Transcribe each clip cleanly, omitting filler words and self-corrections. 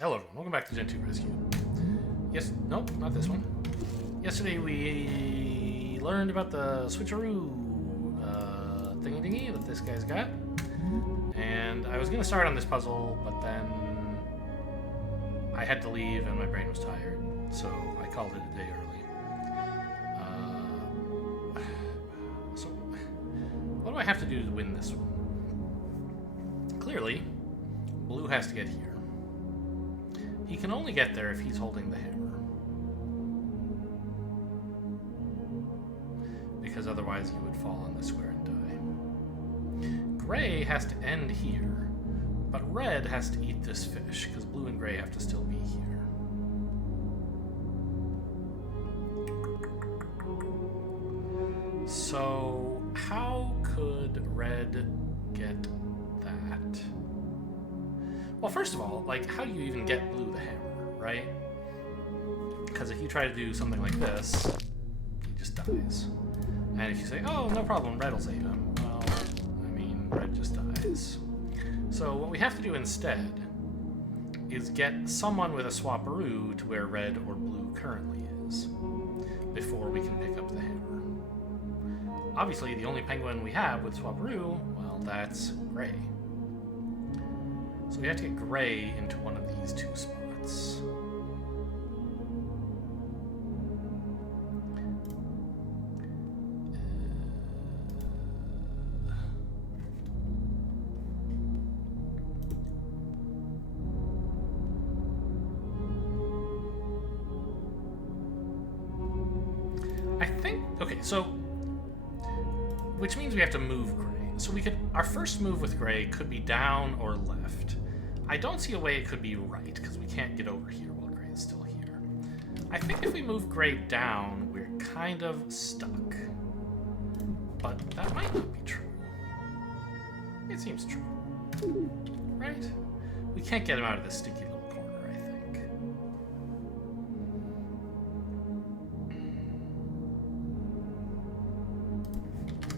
Hello everyone, welcome back to Gentoo Rescue. Yes, nope, not this one. Yesterday we learned about the switcheroo thingy that this guy's got. And I was going to start on this puzzle, but then I had to leave and my brain was tired, so I called it a day early. So, what do I have to do to win this one? Clearly, Blue has to get here. He can only get there if he's holding the hammer. Because otherwise he would fall on the square and die. Gray has to end here, but Red has to eat this fish, because Blue and Gray have to still be here. So, how could Red get that? Well, first of all, like, how do you even get Blue the hammer, right? Because if you try to do something like this, he just dies. And if you say, oh, no problem, Red will save him, well, I mean, Red just dies. So what we have to do instead is get someone with a swapperoo to where Red or Blue currently is, before we can pick up the hammer. Obviously, the only penguin we have with swapperoo, well, that's Gray. So we have to get Gray into one of these two spots. I think, okay, so, which means we have to move Gray. So we could, our first move with Gray could be down or left. I don't see a way it could be right, because we can't get over here while Gray is still here. I think if we move Gray down, we're kind of stuck. But that might not be true. It seems true. Right? We can't get him out of this stinky little corner, I think.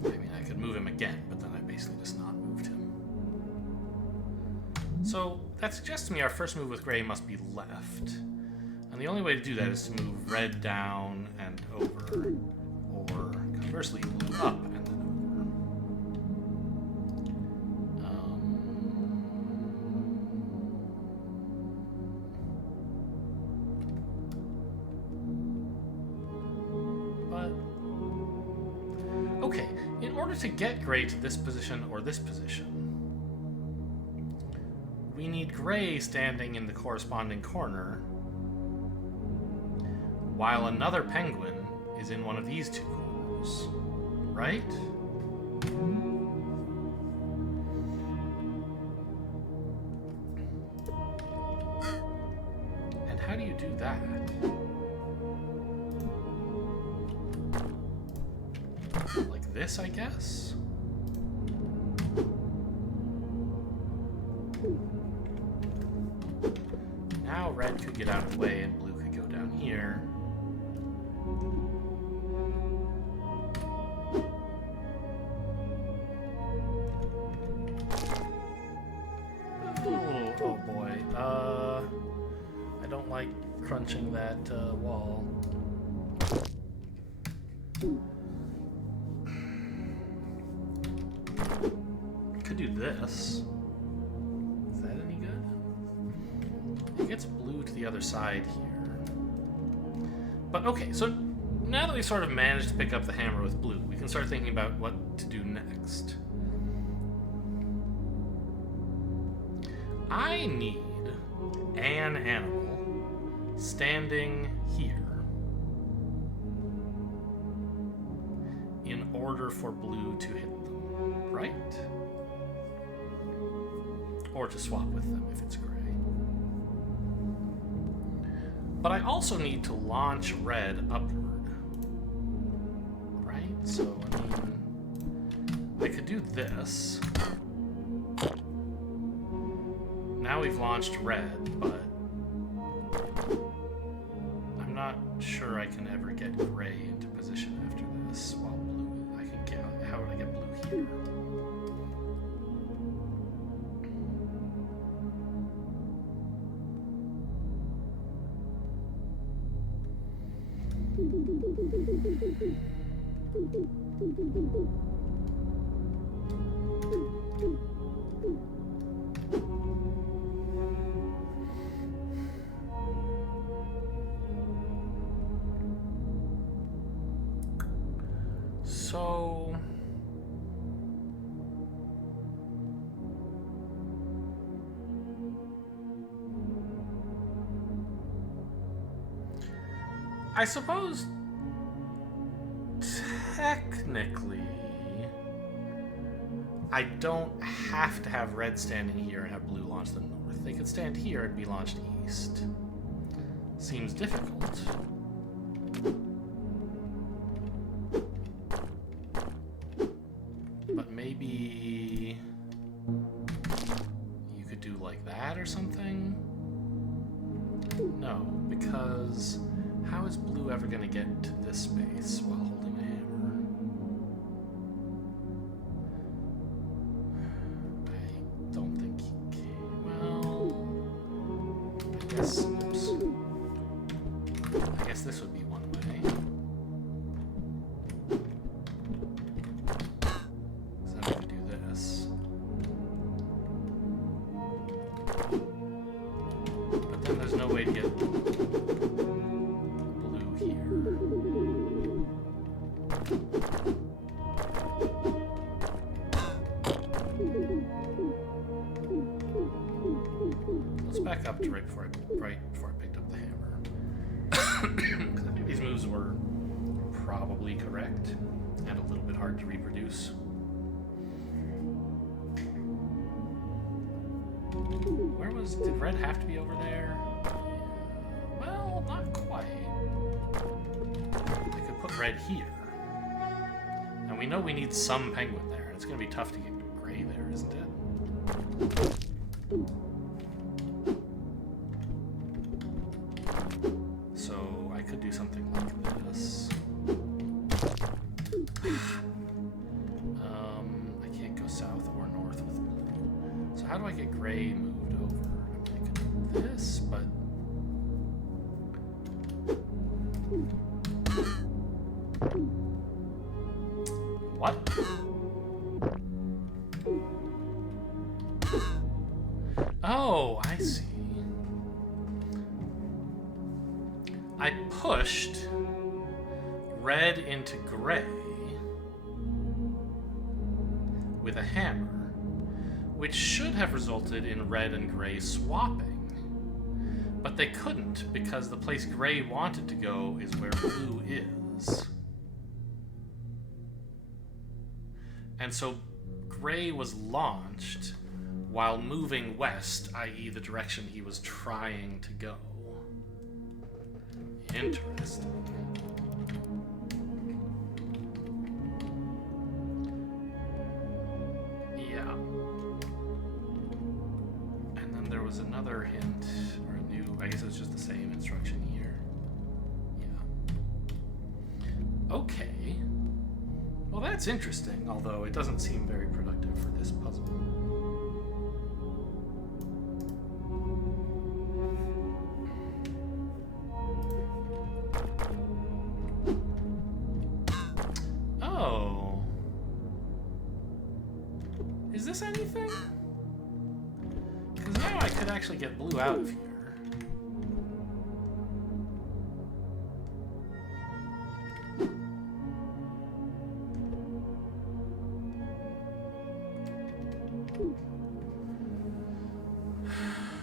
I mean, I could move him again, but then I basically just not moved him. So that suggests to me our first move with Gray must be left. And the only way to do that is to move Red down and over, or conversely, Blue up and then over. But, okay, in order to get Gray to this position or this position, we need Gray standing in the corresponding corner, while another penguin is in one of these two corners, right? And how do you do that? Like this, I guess? Now Red could get out of the way and Blue could go down here. Oh boy. I don't like crunching that wall. Could do this. Is that any good? It gets Blue to the other side here. But okay, so now that we've sort of managed to pick up the hammer with Blue, we can start thinking about what to do next. I need an animal standing here in order for Blue to hit them, right? Or to swap with them if it's Gray. But I also need to launch Red upward, right? So, I mean, I could do this. Now we've launched Red, but I'm not sure I can ever get Gray into position after this while Blue, I can get, how would I get Blue here? So I suppose technically I don't have to have red standing here and have blue launch them north. They could stand here and be launched east. Seems difficult. But maybe you could do like that or something? No, because how is blue ever going to get to this space while holding a hammer? I don't think he can. Well, I guess, oops. I guess this would be one way. So I can do this. But then there's no way to get blue here. Let's back up to right before I picked up the hammer. Because I think these moves were probably correct and a little bit hard to reproduce. Did red have to be over there? Well, not quite. I could put red here. And we know we need some penguin there, and it's going to be tough to get gray there, isn't it? So I could do something like this. I can't go south or north with blue. So how do I get gray moved over? I could do this, but what? Oh, I see. I pushed red into gray with a hammer, which should have resulted in red and gray swapping. But they couldn't, because the place gray wanted to go is where blue is. And so gray was launched while moving west, i.e. the direction he was trying to go. Interesting. Yeah. And then there was another hint, or a new, I guess it was just the same instruction here. Yeah. Okay. Well, that's interesting, although it doesn't seem very productive for this puzzle. Oh. Is this anything? Because now I could actually get blue out of here.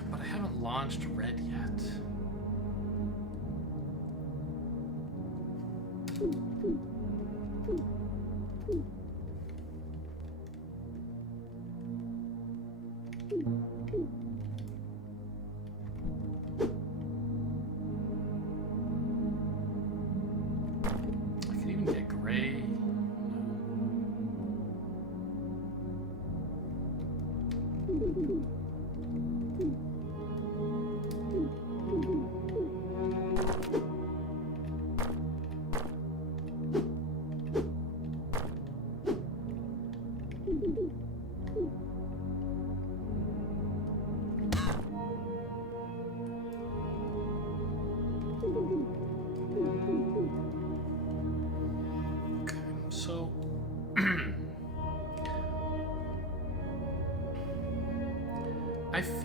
But I haven't launched red yet. I can even get gray.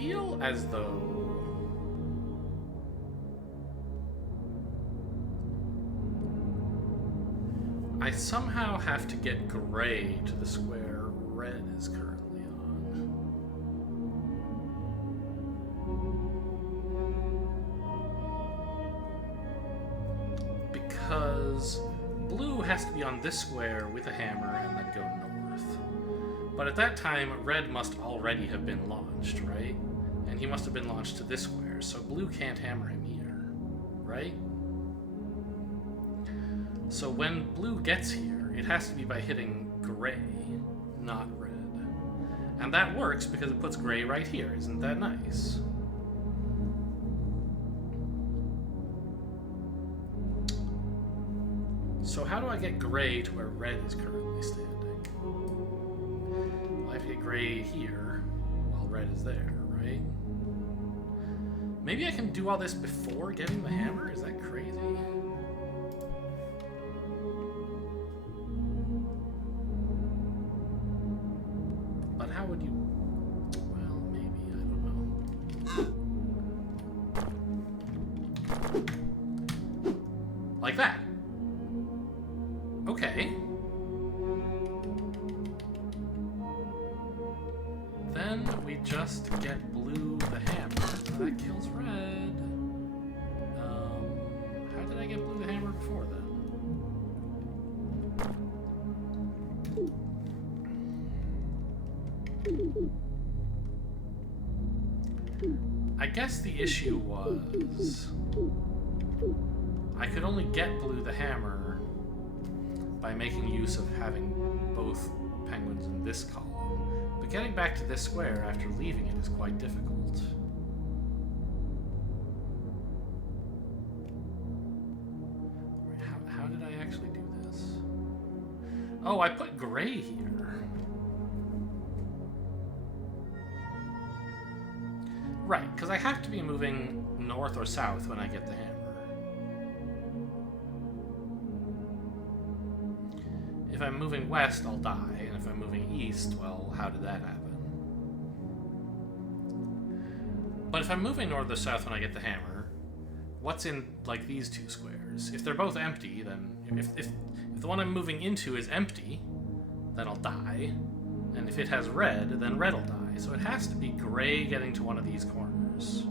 feel as though I somehow have to get gray to the square red is currently on. Because blue has to be on this square with a hammer and then go north. But at that time, red must already have been launched, right? And he must have been launched to this square, so blue can't hammer him here, right? So when blue gets here, it has to be by hitting gray, not red. And that works because it puts gray right here. Isn't that nice? So how do I get gray to where red is currently standing? I have to get gray here while red is there, right? Maybe I can do all this before getting the hammer? Is that crazy? But how would you... Well, maybe. I don't know. Like that. Okay. Then we just get blue the hammer. That kills red. How did I get blue the hammer before then? I guess the issue was I could only get blue the hammer by making use of having both penguins in this column. But getting back to this square after leaving it is quite difficult. How did I actually do this? Oh, I put gray here. Right, because I have to be moving north or south when I get the hammer. If I'm moving west, I'll die, and if I'm moving east, well, how did that happen? But if I'm moving north or south when I get the hammer, what's in, like, these two squares? If they're both empty, then... If the one I'm moving into is empty, then I'll die. And if it has red, then red will die. So it has to be gray getting to one of these corners.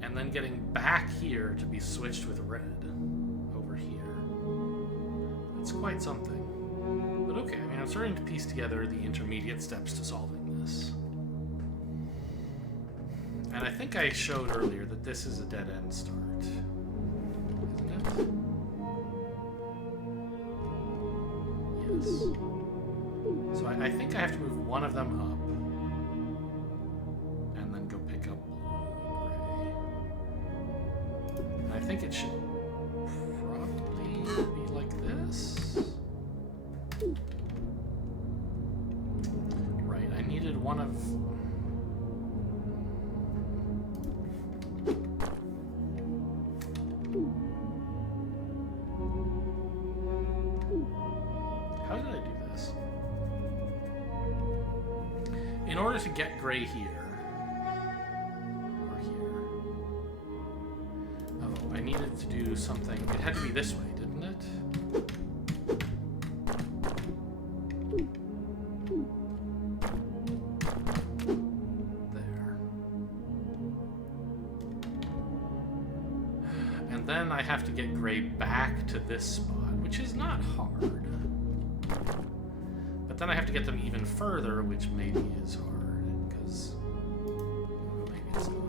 And then getting back here to be switched with red. Over here. It's quite something. But okay, I mean, I'm starting to piece together the intermediate steps to solving this. And I think I showed earlier that this is a dead-end start. Isn't it? Yes. So I think I have to move one of them up. And then go pick up gray. And I think it should probably be like this. Right, I needed one of... How did I do this? In order to get gray here, or here, oh, I needed to do something. It had to be this way, didn't it? There. And then I have to get gray back to this spot, which is not hard. But then I have to get them even further, which maybe is hard, because maybe it's not.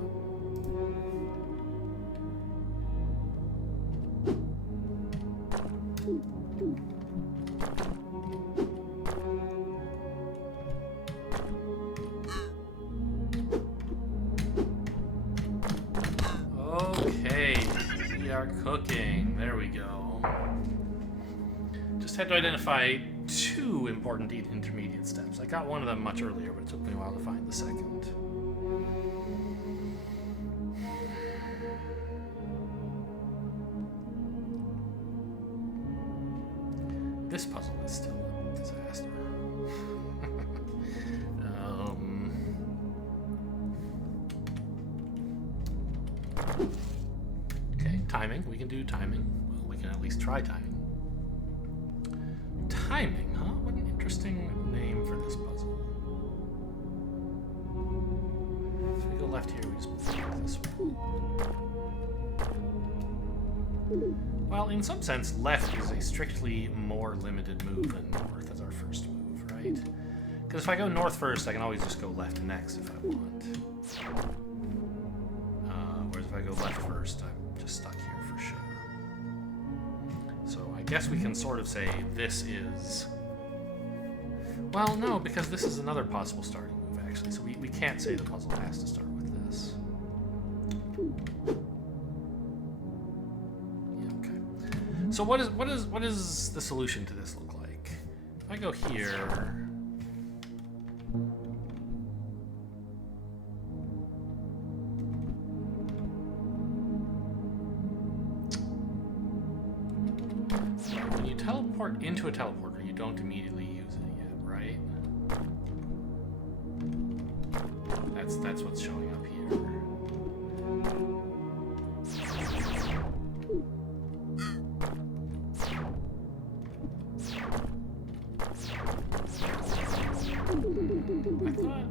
Okay, we are cooking. There we go. Just had to identify two important intermediate steps. I got one of them much earlier, but it took me a while to find the second. This puzzle is still a disaster. timing. We can do timing. Well, we can at least try timing. Timing, huh? What an interesting name for this puzzle. So we go left here, we just move this way. Well, in some sense, left is a strictly more limited move than north as our first move, right? Because if I go north first, I can always just go left next if I want. Whereas if I go left first, I'm just stuck here for sure. So I guess we can sort of say this is... Well, no, because this is another possible starting move, actually. So we can't say the puzzle has to start with this. Yeah, okay. So what is the solution to this look like? If I go here... When you teleport into a teleporter, you don't immediately use it yet, right? That's what's showing up here. I thought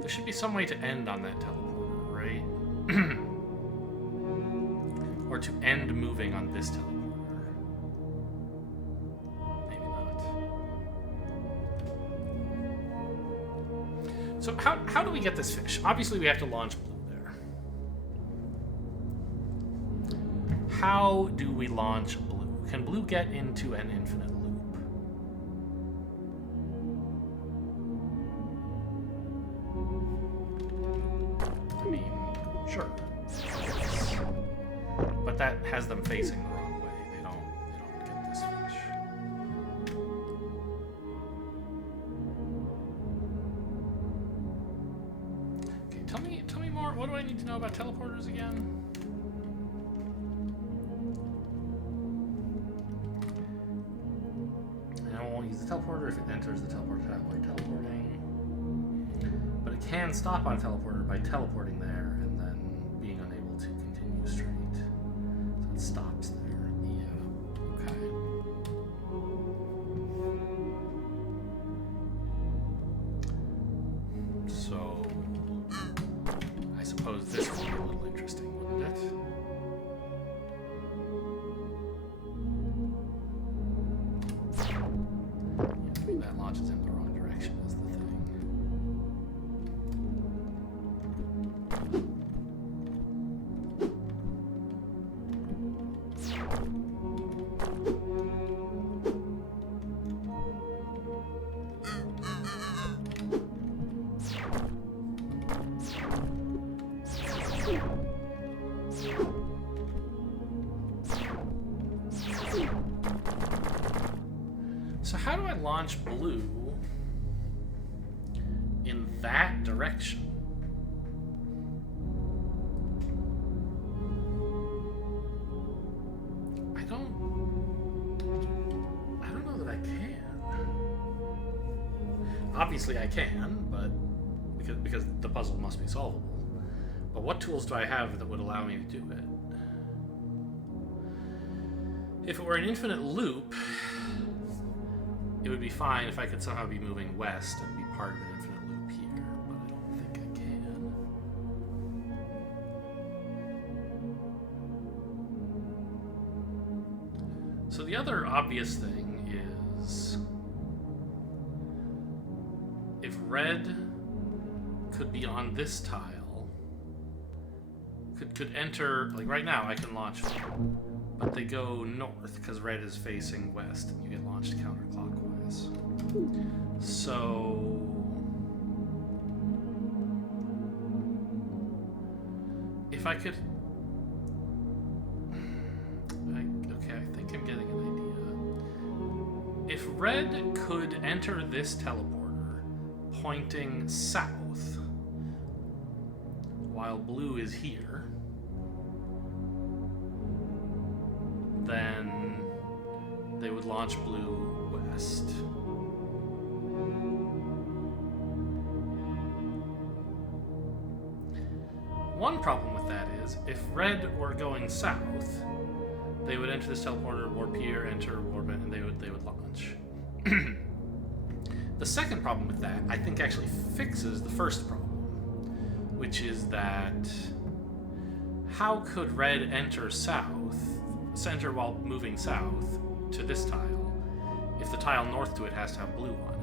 there should be some way to end on that teleporter, right? Or to end moving on this teleporter. So how do we get this fish? Obviously, we have to launch Blue there. How do we launch Blue? Can Blue get into an infinite loop? I mean, sure. But that has them facing the wrong way. They don't get this fish. Tell me more. What do I need to know about teleporters again? And I won't use the teleporter if it enters the teleporter trap by teleporting. But it can stop on teleporter by teleporting there and then being unable to continue straight. So it stops there. Yeah. Okay. So I suppose this would be a little interesting, wouldn't it? Yeah, I mean, that launches in the wrong direction is the thing. So how do I launch Blue in that direction? I don't know that I can. Obviously I can, but because the puzzle must be solvable. But what tools do I have that would allow me to do it? If it were an infinite loop, it would be fine if I could somehow be moving west and be part of an infinite loop here, but I don't think I can. So the other obvious thing is if red could be on this tile, could enter, like right now I can launch them, but they go north because red is facing west and you get launched counterclockwise. So if I could, okay, I think I'm getting an idea. If red could enter this teleporter pointing south while blue is here, then they would launch blue west. One problem with that is, if red were going south, they would enter this teleporter, warp here, enter, warp it, and they would launch. The second problem with that, I think, actually fixes the first problem, which is that how could red enter while moving south to this tile, if the tile north to it has to have blue on it?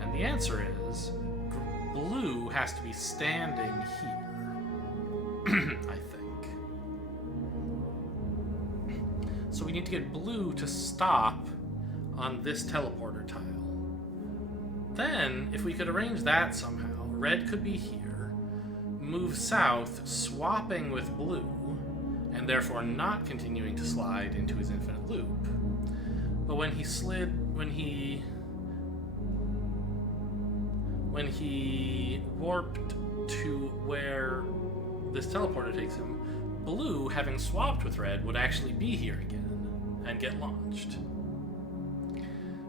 And the answer is, blue has to be standing here, I think. So we need to get blue to stop on this teleporter tile. Then, if we could arrange that somehow, red could be here, move south, swapping with blue, and therefore not continuing to slide into his infinite loop. But when he warped to where this teleporter takes him, blue, having swapped with red, would actually be here again and get launched.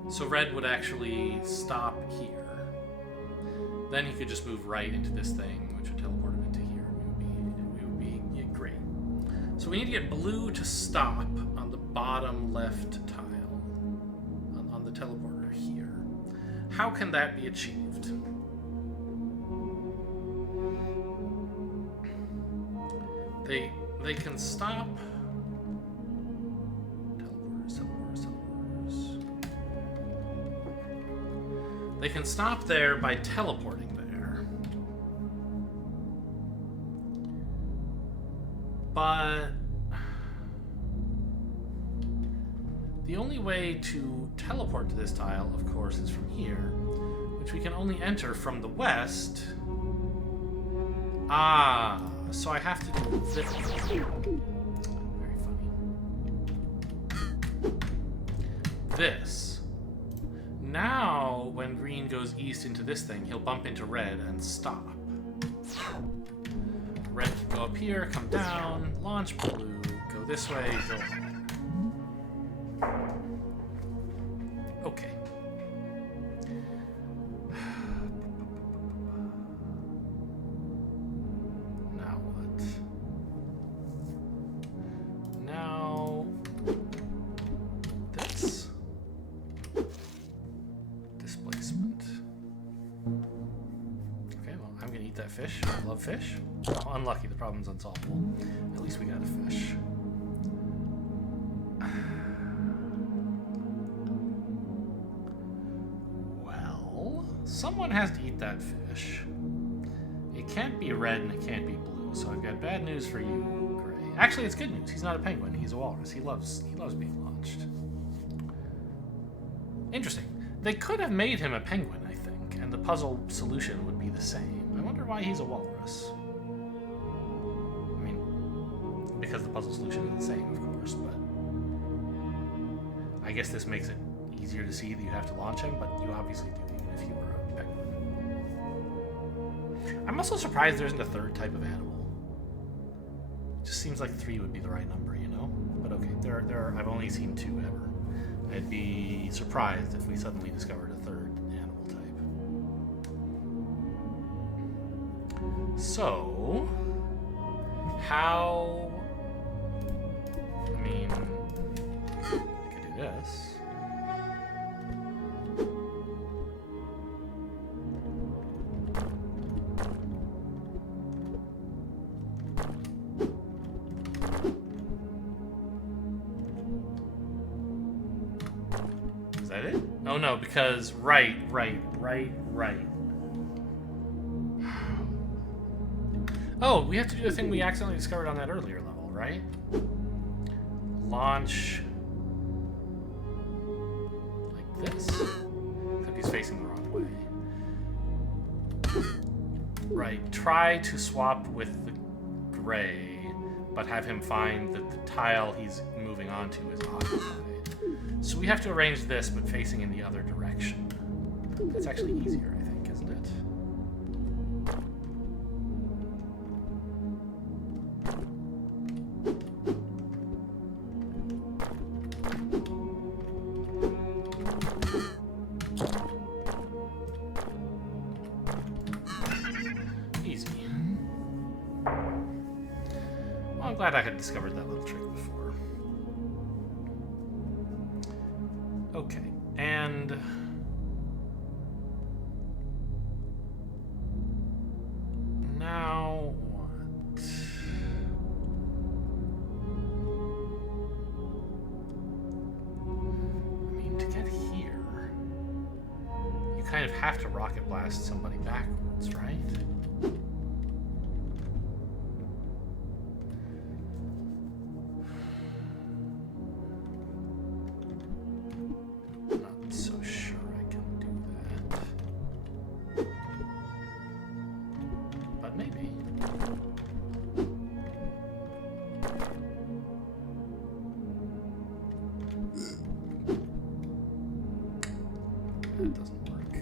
So red would actually stop here. Then he could just move right into this thing, which would teleport him into here. It would be great. So we need to get blue to stop on the bottom left tile, on the teleporter here. How can that be achieved? They can stop. Teleporters. They can stop there by teleporting there. But the only way to teleport to this tile, of course, is from here, which we can only enter from the west. So I have to do this. Very funny. This. Now, when green goes east into this thing, he'll bump into red and stop. Red can go up here, come down, launch blue, go this way, go home. Okay. Now what? Now this. Displacement. Okay, well, I'm gonna eat that fish. I love fish. Oh, unlucky, the problem's unsolvable. At least we got a fish. Well, someone has to eat that fish. It can't be red and it can't be blue, so I've got bad news for you, Gray. Actually, it's good news. He's not a penguin, he's a walrus. He loves being launched. Interesting. They could have made him a penguin, I think, and the puzzle solution would be the same. I wonder why he's a walrus. I mean, because the puzzle solution is the same, of course, but I guess this makes it easier to see that you have to launch him, but you obviously do, even if you were a penguin. I'm also surprised there isn't a third type of animal. It just seems like 3 would be the right number, you know? But okay, there are I've only seen 2 ever. I'd be surprised if we suddenly discovered a third animal type. So, how... I mean, I could do this. Is that it? Oh no, because right. Oh, we have to do the thing we accidentally discovered on that earlier level, right? Launch like this. Except he's facing the wrong way. Right. Try to swap with the gray, but have him find that the tile he's moving onto is occupied. So we have to arrange this, but facing in the other direction. That's actually easier, I think, isn't it? Easy. glad I had discovered that little trick before. Okay, and now what? I mean, to get here, you kind of have to rocket blast somebody backwards, right? Not so sure I can do that. But maybe. That doesn't work.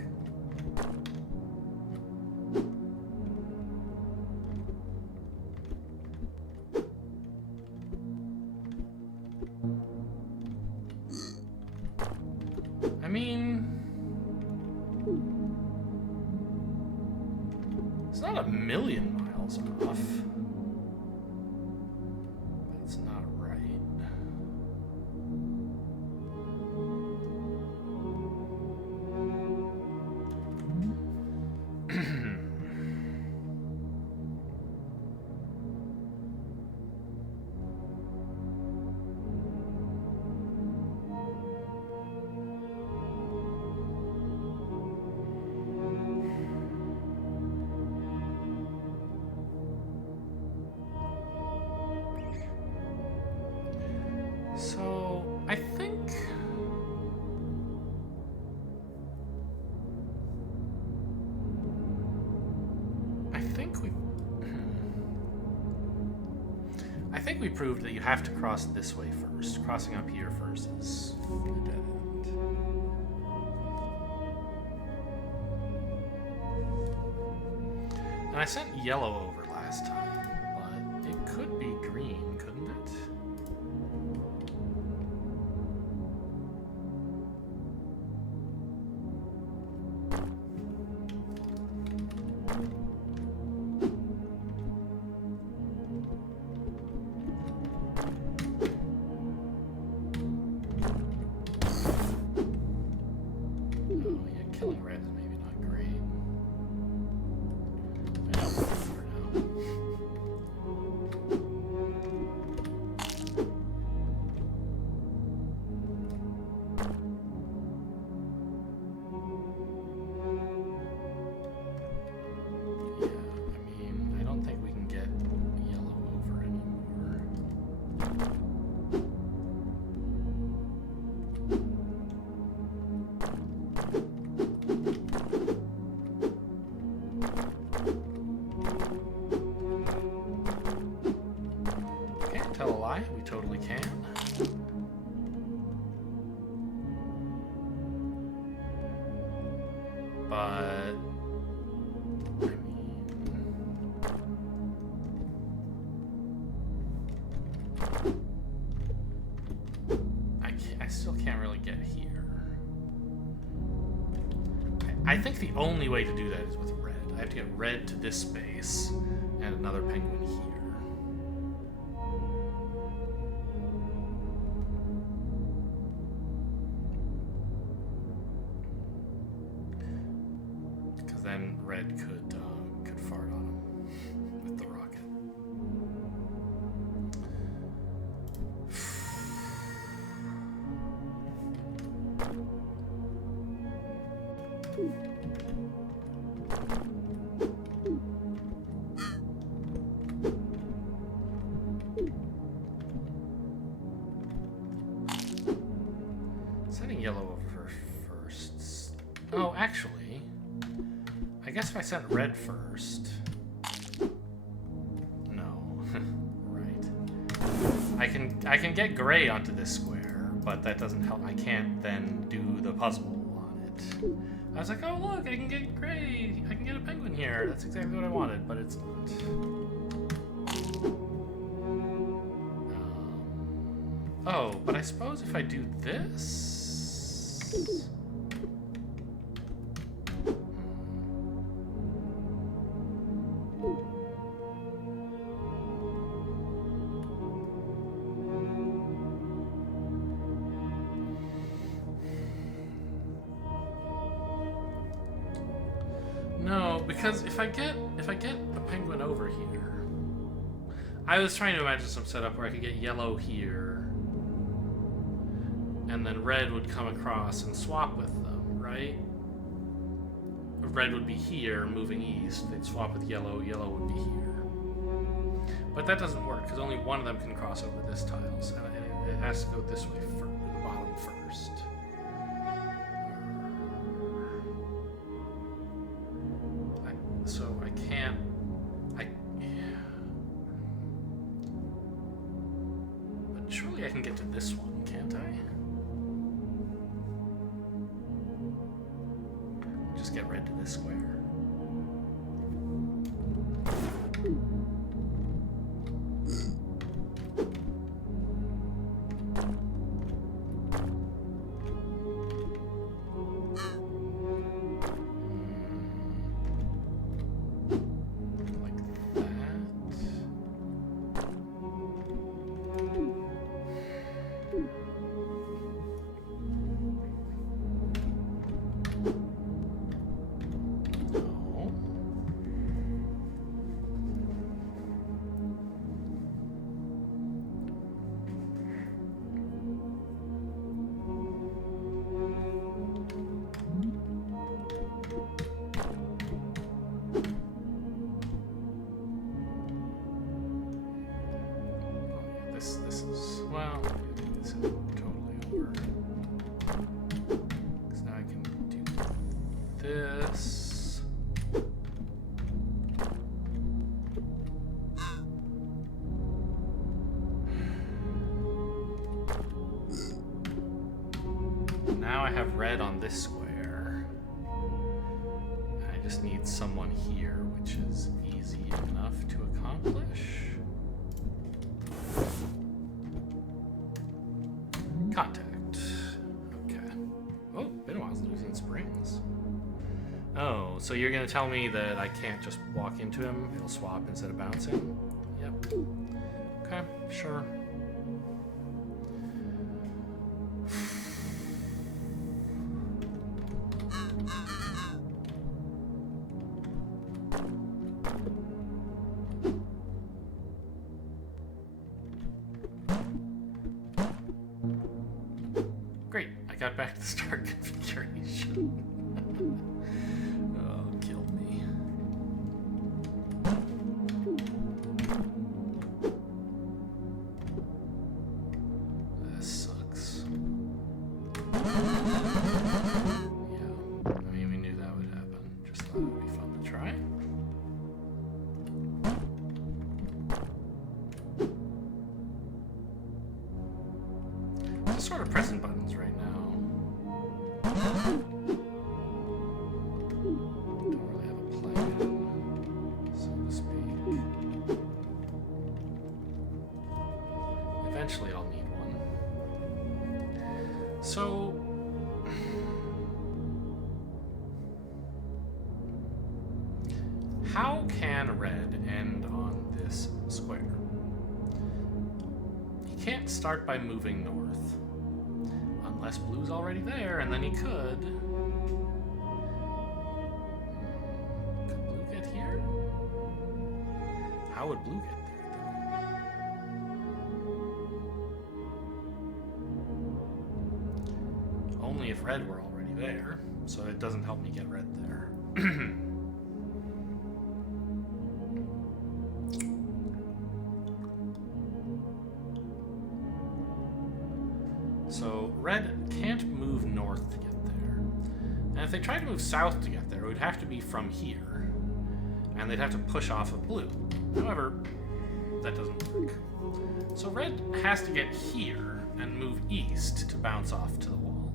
I mean, it's not a million miles off. But it's not right. So, I think we proved that you have to cross this way first. Crossing up here first is a dead end. And I sent yellow over last time, but it could be green, couldn't it? Killing red is maybe not great. I don't know for now. Yeah, I mean, I don't think we can get yellow over anymore. Tell a lie, we totally can. But I mean, I still can't really get here. I think the only way to do that is with red. I have to get red to this space and another penguin here. Then red could fart on him with the rocket. Sending yellow over first. Oh, actually, I guess if I sent red first. No. Right. I can get gray onto this square, but that doesn't help. I can't then do the puzzle on it. I was like, oh look, I can get gray. I can get a penguin here. That's exactly what I wanted, but it's not. Oh, but I suppose if I do this. Because if I get the penguin over here, I was trying to imagine some setup where I could get yellow here, and then red would come across and swap with them, right? Red would be here, moving east. They'd swap with yellow. Yellow would be here. But that doesn't work because only one of them can cross over this tile, so it has to go this way first, the bottom first. So I can't. But surely I can get to this one, can't I? Just get red to this square. This is, well, this is totally over. Because now I can do this. Now I have red on this square. I just need someone here, which is easy enough to accomplish. Contact. Okay. Oh, been a while since we've seen springs. Oh, so you're gonna tell me that I can't just walk into him? It'll swap instead of bouncing? Yep. Okay, sure. Great, I got back to the start configuration. Oh, killed me. This sucks. Yeah, I mean, we knew that would happen. Just thought it would be fun to try. Just sort of pressing buttons right now. Don't really have a plan, so to speak. Eventually I'll need one. So how can red end on this square? He can't start by moving north. Unless blue's already there, and then he could. Could blue get here? How would blue get there, though? Only if red were already there, so it doesn't help me get red there. So red can't move north to get there. And if they tried to move south to get there, it would have to be from here. And they'd have to push off of blue. However, that doesn't work. So red has to get here and move east to bounce off to the wall.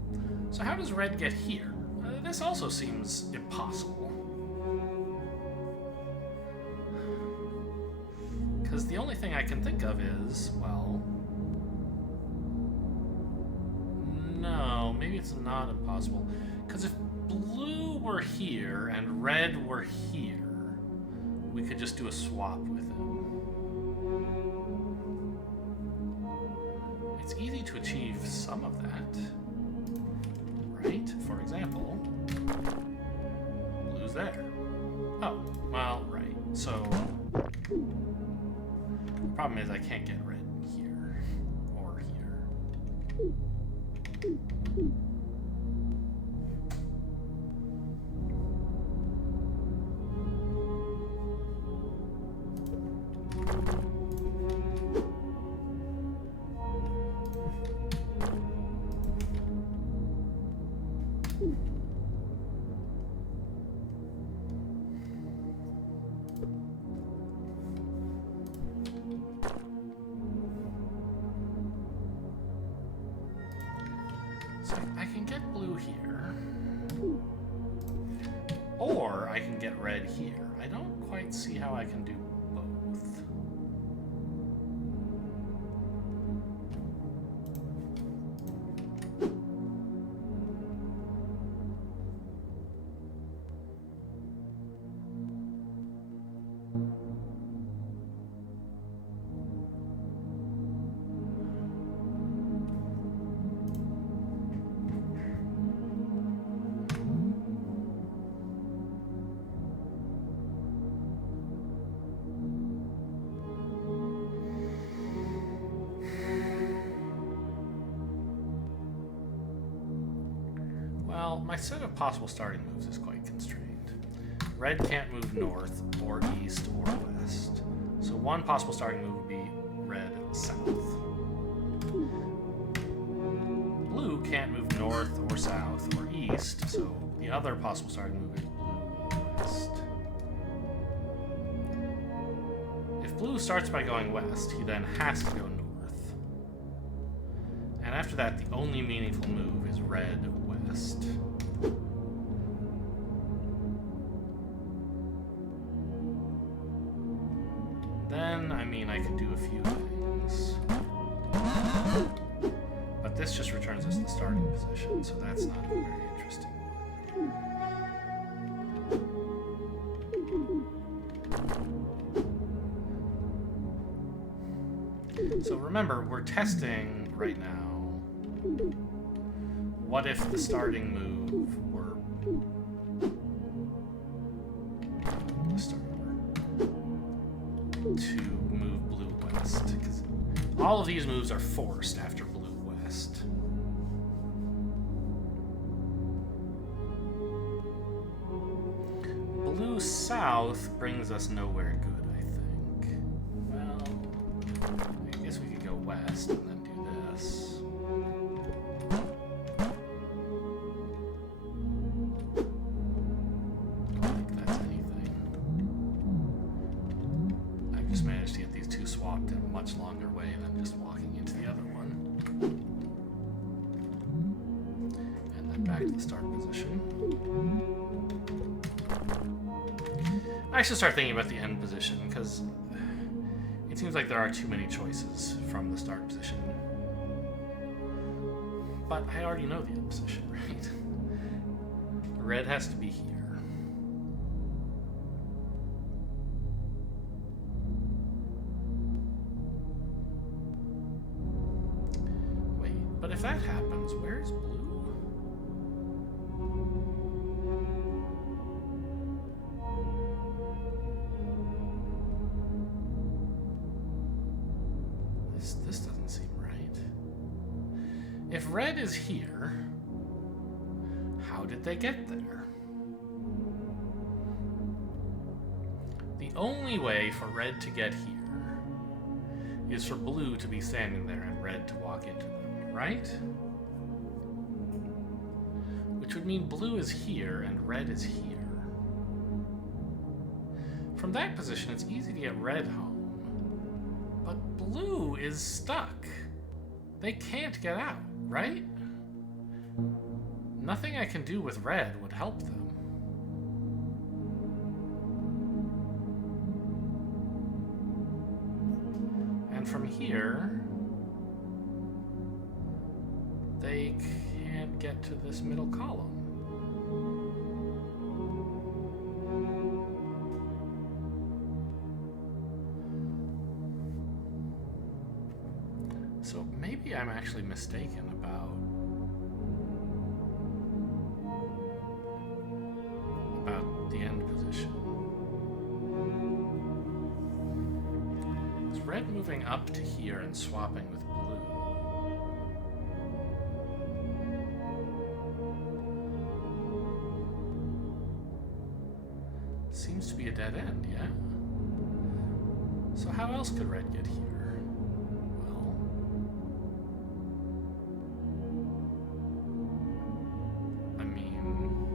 So how does red get here? This also seems impossible. Because the only thing I can think of is, well... No, maybe it's not impossible. Because if blue were here and red were here, we could just do a swap with him. It's easy to achieve some of that. Right? For example, blue's there. Oh. So, the problem is I can't get red here or here. So I can get blue here. Or I can get red here. I don't quite see how I can do both. Well, my set of possible starting moves is quite constrained. Red can't move north or east or west. So one possible starting move would be red south. Blue can't move north or south or east, so the other possible starting move is blue west. If blue starts by going west, he then has to go north. And after that, the only meaningful move is red west. Then, I mean, I could do a few things. But this just returns us to the starting position, so that's not a very interesting one. So remember, we're testing right now. What if the starting move were... to move blue west? Because all of these moves are forced after blue west. Blue south brings us nowhere good, I think. Well, I guess we could go west and then do this. Swapped in a much longer way than just walking into the other one. And then back to the start position. I should start thinking about the end position, because it seems like there are too many choices from the start position. But I already know the end position, right? Red has to be here. But if that happens, where's blue? This doesn't seem right. If red is here, how did they get there? The only way for red to get here is for blue to be standing there and red to walk into them. Right? Which would mean blue is here and red is here. From that position, it's easy to get red home. But blue is stuck. They can't get out, right? Nothing I can do with red would help them. And from here, they can't get to this middle column. So maybe I'm actually mistaken about the end position. red moving up to here and swapping with blue. Seems to be a dead end, yeah? So how else could red get here? Well... I mean...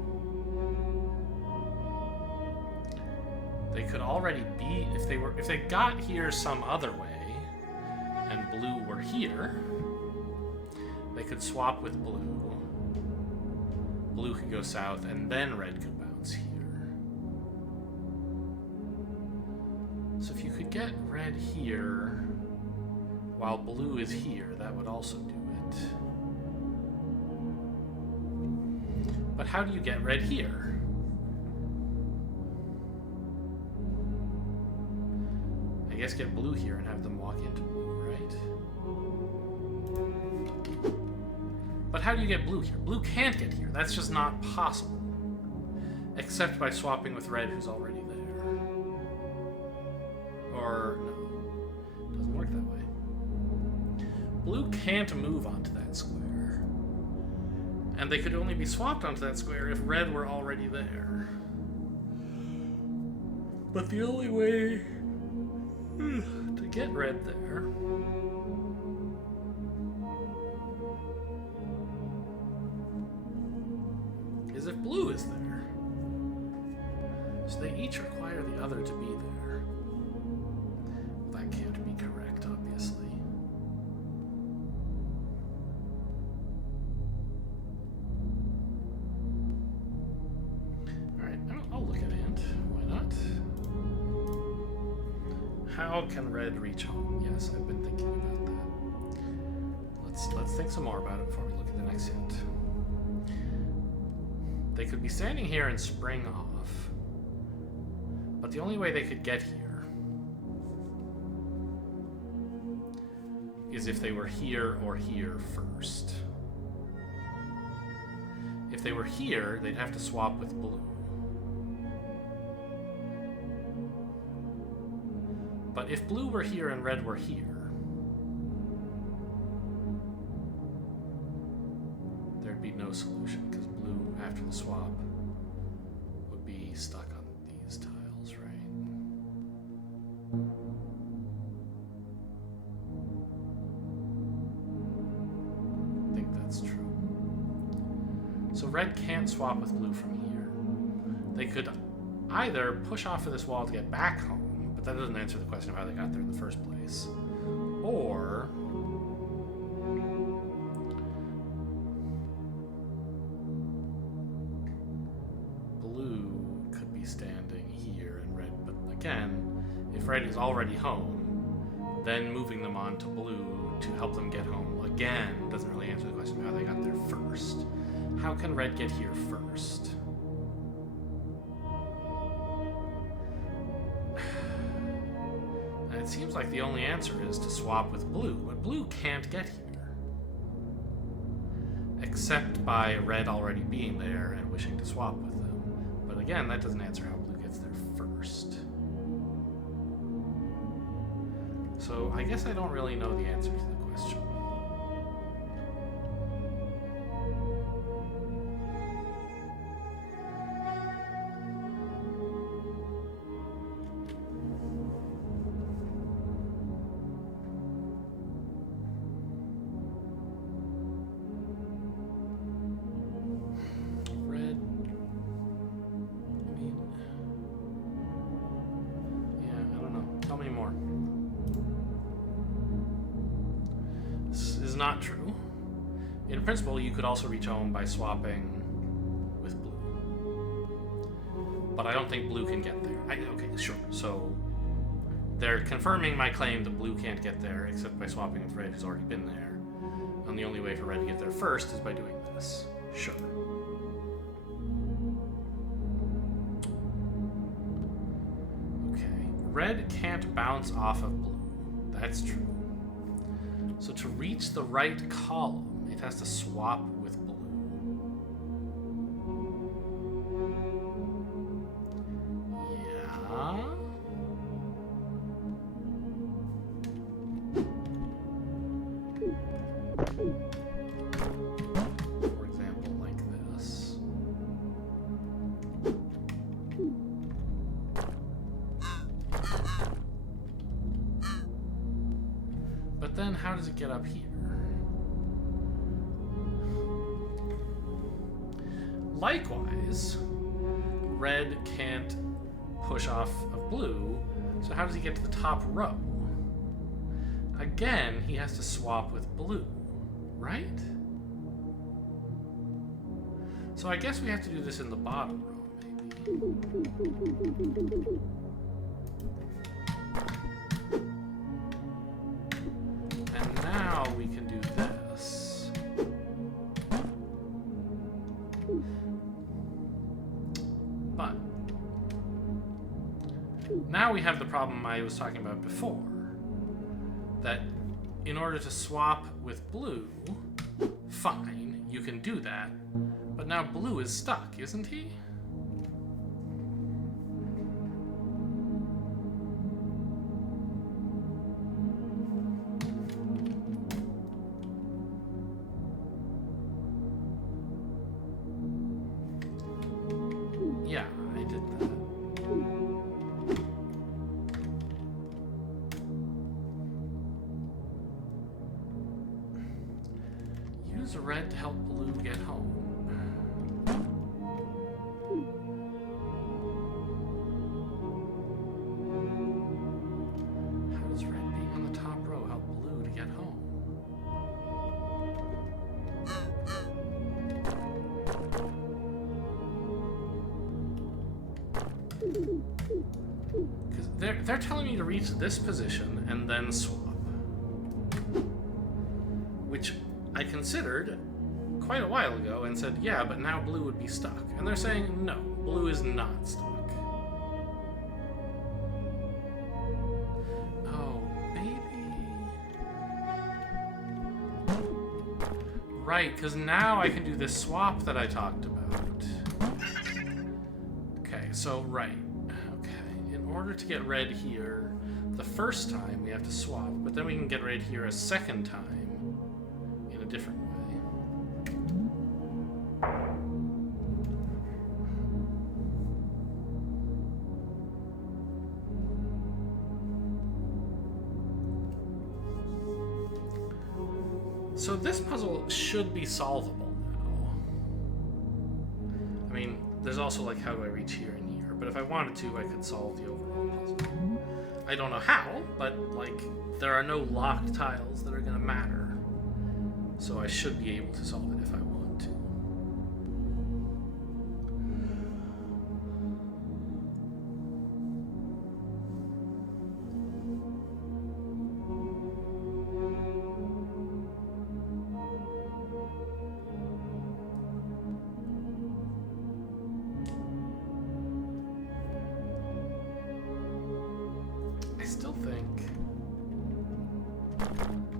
They could already be... If they got here some other way, and blue were here, they could swap with blue. Blue could go south, and then red could bounce here. So if you could get red here while blue is here, that would also do it. But how do you get red here? I guess get blue here and have them walk into blue, right? But how do you get blue here? Blue can't get here. That's just not possible. Except by swapping with red, who's already there. Or, no. Doesn't work that way. Blue can't move onto that square. And they could only be swapped onto that square if red were already there. But the only way to get red there is if blue is there. So they each require the other to be there. That can't be correct, obviously. Alright, I'll look at ant. Why not? How can red reach home? Yes, I've been thinking about that. Let's think some more about it before we look at the next hint. They could be standing here and spring off. But the only way they could get here is if they were here or here first. If they were here, they'd have to swap with blue. But if blue were here and red were here, there'd be no solution, because blue, after the swap, would be stuck on these tiles, right? I think that's true. So red can't swap with blue from here. They could either push off of this wall to get back home, but that doesn't answer the question of how they got there in the first place. Or blue could be standing here and red, but again, if red is already home, then moving them on to blue to help them get home again doesn't really answer the question of how they got there first. How can red get here first? And it seems like the only answer is to swap with blue, but blue can't get here. Except by red already being there and wishing to swap with them. But again, that doesn't answer how blue gets there first. So I guess I don't really know the answer to the question. Not true. In principle, you could also reach home by swapping with blue. But I don't think blue can get there. Okay, sure. So they're confirming my claim that blue can't get there except by swapping with red, who's already been there. And the only way for red to get there first is by doing this. Sure. Okay. Red can't bounce off of blue. That's true. So to reach the right column, it has to swap with blue. Yeah. But then how does it get up here? Likewise, red can't push off of blue, so how does he get to the top row? Again, he has to swap with blue, right? So I guess we have to do this in the bottom row, maybe. And now we can do this. But now we have the problem I was talking about before. That in order to swap with blue, fine, you can do that. But now blue is stuck, isn't he? Yeah, I did that. Use red to help blue get home. How does red being on the top row help blue to get home? Because they're telling me to reach this position and then swap. Which I considered quite a while ago and said, yeah, but now blue would be stuck. And they're saying, no, blue is not stuck. Oh, maybe... Right, because now I can do this swap that I talked about. Okay, so right. Okay, in order to get red here, the first time we have to swap, but then we can get red here a second time. A different way. So this puzzle should be solvable now. I mean, there's also like how do I reach here and here, but if I wanted to, I could solve the overall puzzle. I don't know how, but like there are no locked tiles that are going to matter. So I should be able to solve it if I want to. I still think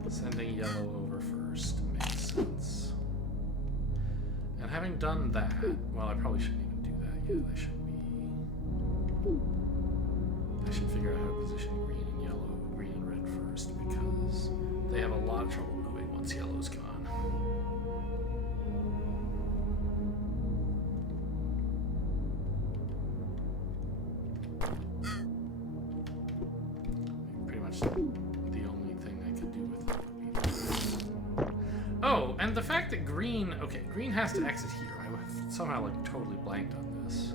sending yellow over first makes sense. And having done that, well, I probably shouldn't even do that yet. I should figure out how to position green and yellow, green and red first, because they have a lot of trouble moving once yellow's gone. Pretty much the only thing I could do with it would be this. Oh, and the fact that green... Okay, green has to exit here. I somehow, like, totally blanked on this.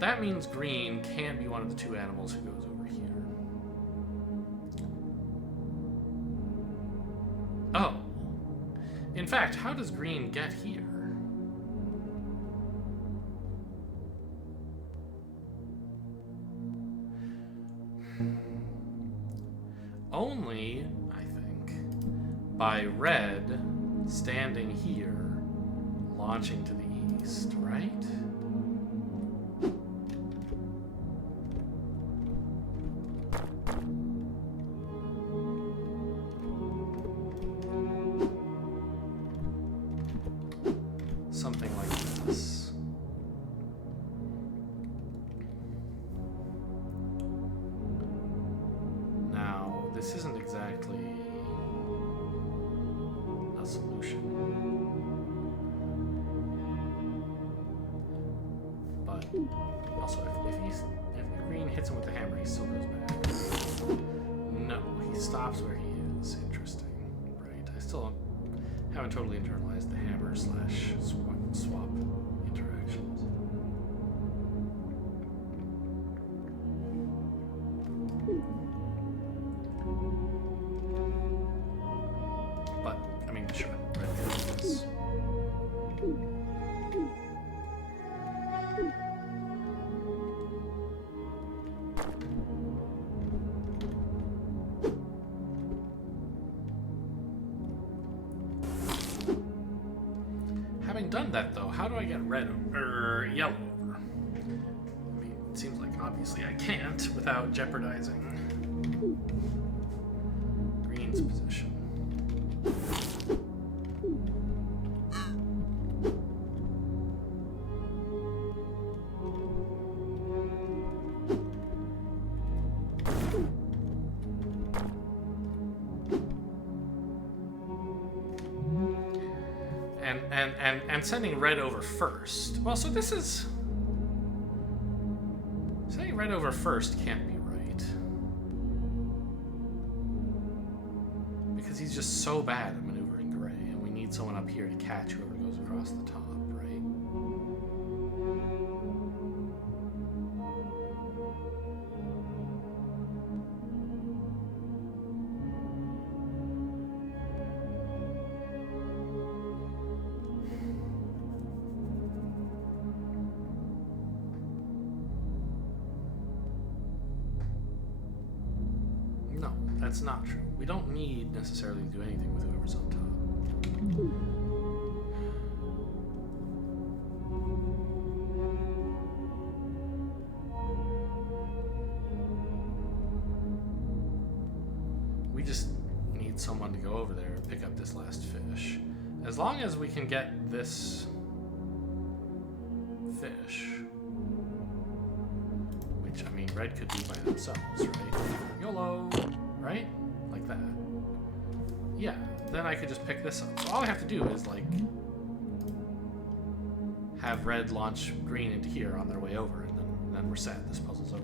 That means green can't be one of the two animals who goes over here. Oh. In fact, how does green get here? Only, I think, by red standing here, launching to the east, right? Something like this. Now, this isn't exactly a solution. But also, if green hits him with the hammer, he still goes back. No, he stops swaps where he is. Interesting. Right. I still haven't totally internalized the hammer slash swap interactions. But, I mean, sure. Red is. Having done that, though, how do I get red or yellow over? I mean, it seems like obviously I can't without jeopardizing green's position. And sending red over first. Well, so this is... Sending red over first can't be right. Because he's just so bad at maneuvering gray, and we need someone up here to catch whoever goes across the top, right? No, that's not true. We don't need necessarily to do anything with whoever's on top. We just need someone to go over there and pick up this last fish. As long as we can get this fish, which, I mean, red could do by themselves, right? YOLO, right? Like that. Yeah, then I could just pick this up. So all I have to do is, like, have red launch green into here on their way over, and then we're set. This puzzle's over.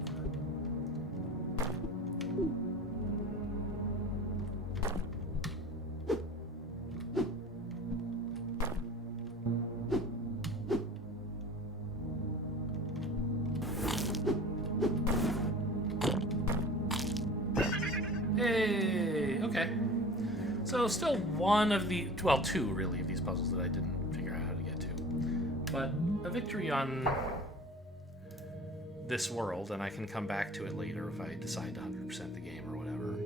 Hey, okay. So still one of the, well, two really of these puzzles that I didn't figure out how to get to. But a victory on this world, and I can come back to it later if I decide to 100% the game or whatever.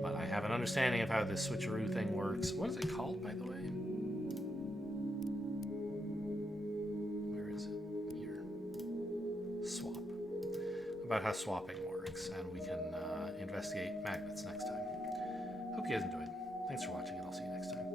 But I have an understanding of how this switcheroo thing works. What is it called, by the way? Where is it? Here. Swap. About how swapping works, and we can investigate magnets next time. Hope you guys enjoyed. Thanks for watching, and I'll see you next time.